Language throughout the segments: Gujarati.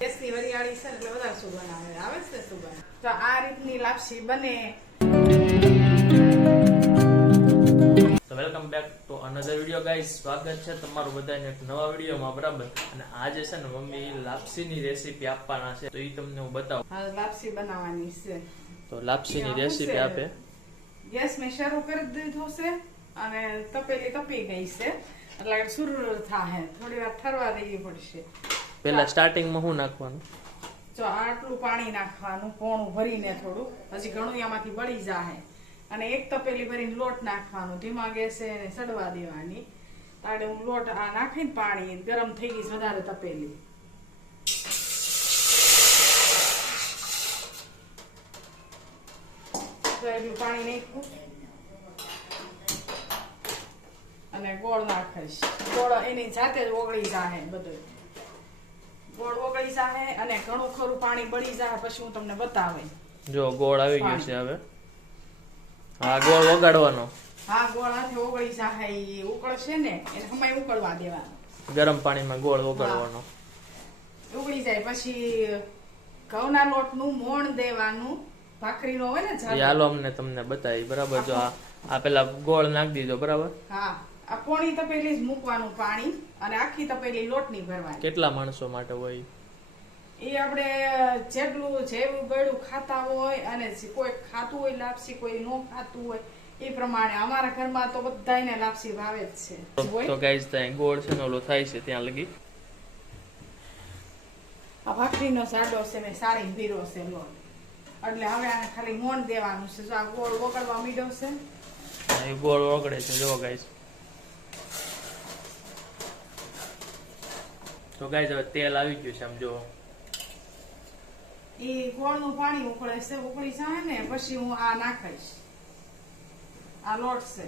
દેશની વરિયાળી છે એટલે વધારે સુગંધ આવે છે સુગંધ. તો આ રીતની લાપસી બને. તો welcome back to another video guys. સ્વાગત છે તમારું બધાને એક નવા વિડીયોમાં. બરાબર, અને આજે છે ને મમ્મી લાપસીની રેસીપી આપવાના છે, તો એ તમને હું બતાવું. હા, લાપસી બનાવવાની છે. તો લાપસીની રેસીપી આપે. ગેસ મેં શરૂ કરી દીધો છે અને તપેલી તપી ગઈ છે એટલે સુર થાય, થોડી વાર ઠરવા દેવી પડશે. પહેલા સ્ટાર્ટિંગમાં શું નાખવાનું? જો આટલું પાણી નાખવાનું, પોણું ભરીને, થોડું હજી ઘણું એમાંથી બળી જાય. અને એક તપેલી ભરીને લોટ નાખવાનું, ધીમા ગેસે સડવા દેવાની. તાડે હું લોટ આ નાખીને પાણી ગરમ થઈ ગઈ વધારે તપેલી. એટલું પાણી નાખ્યું અને ગોળ નાખીશ. ગોળ એની જાતે જ ઓગળી જાય, બધું ગોળ ઓગળી જાય અને ઘણું ખરું પાણી બળી જાય પછી હું તમને બતાવે. જો ગોળ આવી ગયો છે હવે. હા, ગોળ ઓગાળવાનો. હા, ગોળ હાથે ઓગળી જાય, એ ઉકળશે ને એને હમાય ઉકળવા દેવાનું. ગરમ પાણીમાં ગોળ ઓગાળવાનો. ઉકળી જાય પછી ઘઉંના લોટનું મોણ દેવાનું. ભાખરીનો હોય ને જાડો. હાલો અમને તમને બતાવી. બરાબર, જો આ પેલા ગોળ નાખી દીધો. બરાબર, હા, આ પોણી તપેલી જ મૂકવાનું પાણી અને આખી તપેલી લોટની ભરવાની. કેટલા માણસો માટે હોય એ આપણે જેટલું જેવું ગળું ખાતા હોય અને કોઈ ખાતું હોય લાપસી, કોઈ નો ખાતું હોય એ પ્રમાણે. અમારા ઘરમાં તો બધાને લાપસી ભાવે જ છે. તો ગાઈસ ત્યાં ગોળ છે ને ઓલો થાય છે ત્યાં લગી. આ ભાખરીનો જાડો છે મેં સાડી ભીરો છે લોટ, એટલે હવે આને ખાલી મોણ દેવાનું છે. જો આ ગોળ ઓગળવા મીડો છે, એ ગોળ ઓગળે છે. જો ગાઈસ, તો ગાઈસ હવે તેલ આવી ગયું છે. આમ જો એ ગોળનું પાણી ઉકળે છે, ઉકળી જાય ને પછી હું આ નાખીશ. આ લોટ છે,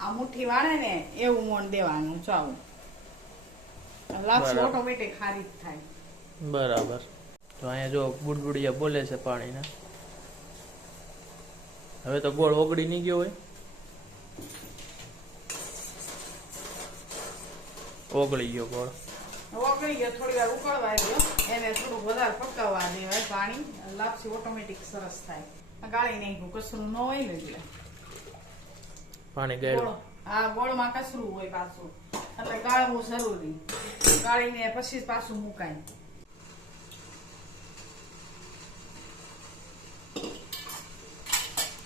આ મુઠ્ઠી વાળે ને એવું મોણ દેવાનું. ચાવું લાપસી ઓટોમેટિક ખારી થાય. બરાબર, તો અહીંયા જો બુડબુડિયા બોલે છે પાણીના. હવે તો ગોળ ઓગળી નહીં ગયો હોય. ઓગળી ગયો ગોળ. ઓગળી ગયો, થોડી વાર ઉકળવા દો, એને થોડુંક વધારે પકાવવા દેવાય પાણી. લાપસી ઓટોમેટિક સરસ થાય. ગાળી નાખ્યું, કસરું ન હોય ને એટલે પાણી ગાળ્યું. આ ગોળમાં કસરું હોય પાછું, એટલે ગાળવું જરૂરી. ગાળીને પછી પાછું મુકાય.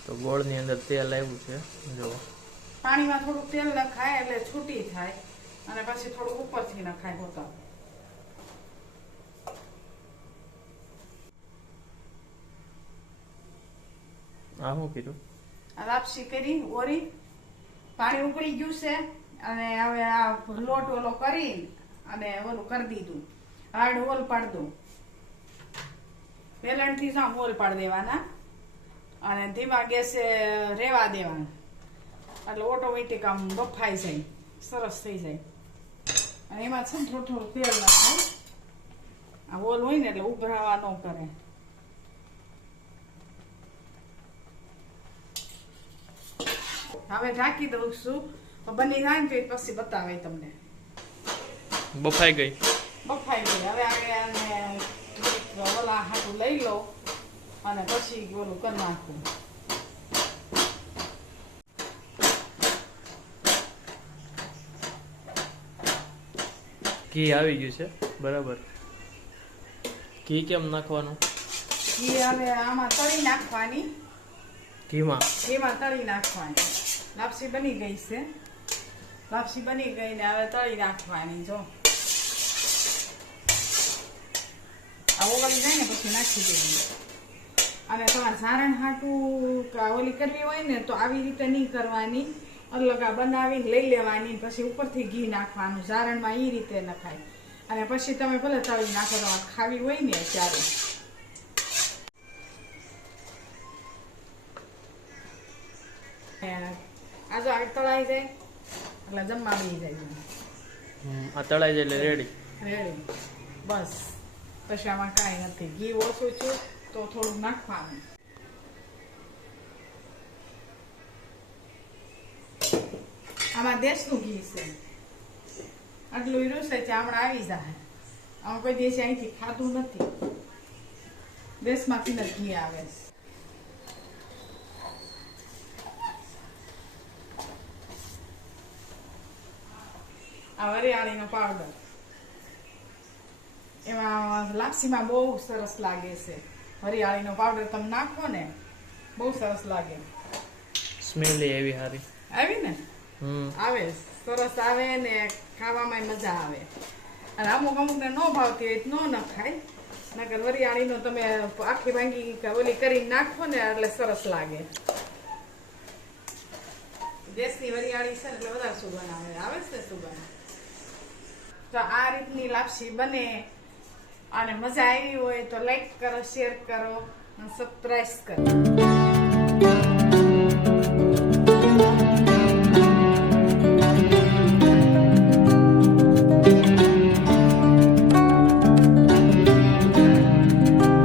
તો ગોળ ની અંદર તેલ આવ્યું છે. જો પાણીમાં થોડુંક તેલ નખાય એટલે છૂટી થાય અને પછી થોડુંક ઉપરથી નખાય હોતા. આ શું કીધું? લાપસી કરી ઓરી, પાણી ઉકળી ગયું છે અને હવે આ લોટ ઓલો કરી અને ઓલું કરી દીધું. હાડ હોલ પાડી દઉં, વેલણથી સામ હોલ પાડી દેવાના અને ધીમા ગેસે રેવા દેવાના, એટલે ઓટોમેટિક આમ બફાઈ જાય, સરસ થઈ જાય. અને એમાં છે ને થોડું થોડું તેલ નાખાય. આ હોલ હોય ને એટલે ઉભરાવા ન કરે. હવે ઢાંકી દઉં છું, બની જાય ને પછી બતાવે તમને. બફાઈ ગઈ. બફાઈ ગઈ. હવે આને ઓલા હાથું લઈ લો અને પછી ઓલું કરી નાખું. ઘી આવી ગયું છે. બરાબર, ઘી કેમ નાખવાનું? ઘી હવે આમાં તળી નાખવાની. ઘીમાં તળી નાખવાની. લાપસી બની ગઈ છે. લાપસી બની ગઈ ને હવે તળી નાખવાની. જો આ ઓગળી જાય ને પછી નાખી દેવાની. અને તમારે ઝારણ હાટું ઓલી કરવી હોય ને તો આવી રીતે નહીં કરવાની, અલગ આ બનાવી લઈ લેવાની, પછી ઉપરથી ઘી નાખવાનું. ઝારણમાં એ રીતે નખાય અને પછી તમે ભલે તળી નાખો. તમારે ખાવી હોય ને ત્યારે. આ જો તળાઈ જાય એટલે જમવા બની જાય. આ તળાઈ જાય એટલે રેડી. બસ, પછી આમાં કાંઈ નથી. ઘી ઓછું છે તો થોડુંક નાખવાનું. આમાં દેશનું ઘી છે, આટલું ઈરું છે હમણાં આવી જાય. આમાં કોઈ દેશી અહીંથી ખાધું નથી. દેશમાંથી જ ઘી આવે છે. આ વરિયાળીનો પાવડર એમાં લાપસીમાં બહુ સરસ લાગે છે. વરિયાળીનો પાવડર તમે નાખો ને બહુ સરસ લાગે. સ્મેલ એવી સારી આવી ને આવે સરસ આવે ને ખાવામાં મજા આવે. અને અમુક ને ન ભાવતી હોય તો ન ખાય. નકર વરિયાળીનો તમે આખી ભાંગી ઓલી કરીને નાખો ને એટલે સરસ લાગે. દેશની વરિયાળી છે ને એટલે વધારે સુગંધ આવે છે સુગંધ. તો આ રીતની લાપસી બને અને મજા આવી હોય તો લાઈક કરો, શેર કરો અને સબસ્ક્રાઇબ કરો.